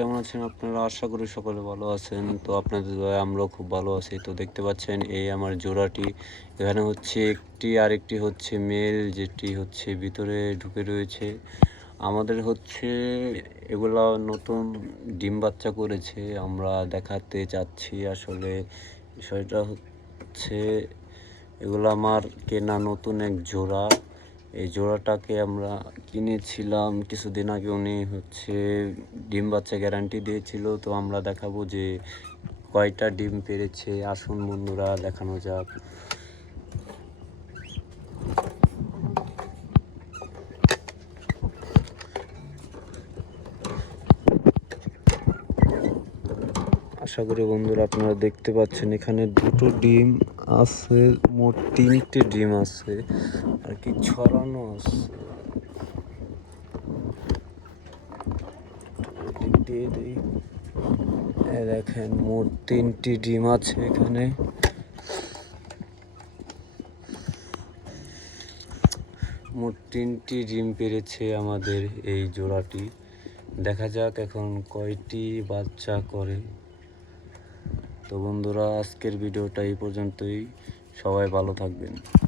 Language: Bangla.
কেমন আছেন আপনারা? আশা করি সকলে ভালো আছেন। তো আপনাদের দয়ায় আমরাও খুব ভালো আছি। তো দেখতে পাচ্ছেন এই আমার জোড়াটি। এখানে হচ্ছে একটি আরেকটি হচ্ছে মেল, যেটি হচ্ছে ভিতরে ঢুকে রয়েছে। আমাদের হচ্ছে এগুলা নতুন ডিম বাচ্চা করেছে। আমরা দেখাতে চাচ্ছি আসলে বিষয়টা হচ্ছে এগুলো আমার কেনা নতুন এক জোড়া। এই জোড়াটাকে আমরা কিনেছিলাম কিছুদিন আগে। উনি হচ্ছে ডিম বাচ্চা গ্যারান্টি দিয়েছিল। তো আমরা দেখাবো যে কয়টা ডিম পেড়েছে। আসুন বন্ধুরা, দেখানো যাক। আশা করি বন্ধুরা আপনারা দেখতে পাচ্ছেন এখানে দুটো ডিম আছে, মোট 3টে ডিম আছে আর কি ছড়ানো আছে। দিয়ে দিই, দেখেন মোট 3টি ডিম আছে এখানে। মোট 3টি ডিম পেড়েছে আমাদের এই জোড়াটি। দেখা যাক এখন কয়টি বাচ্চা করে। তো বন্ধুরা, আজকের ভিডিওটা এই পর্যন্তই। সবাই ভালো থাকবেন।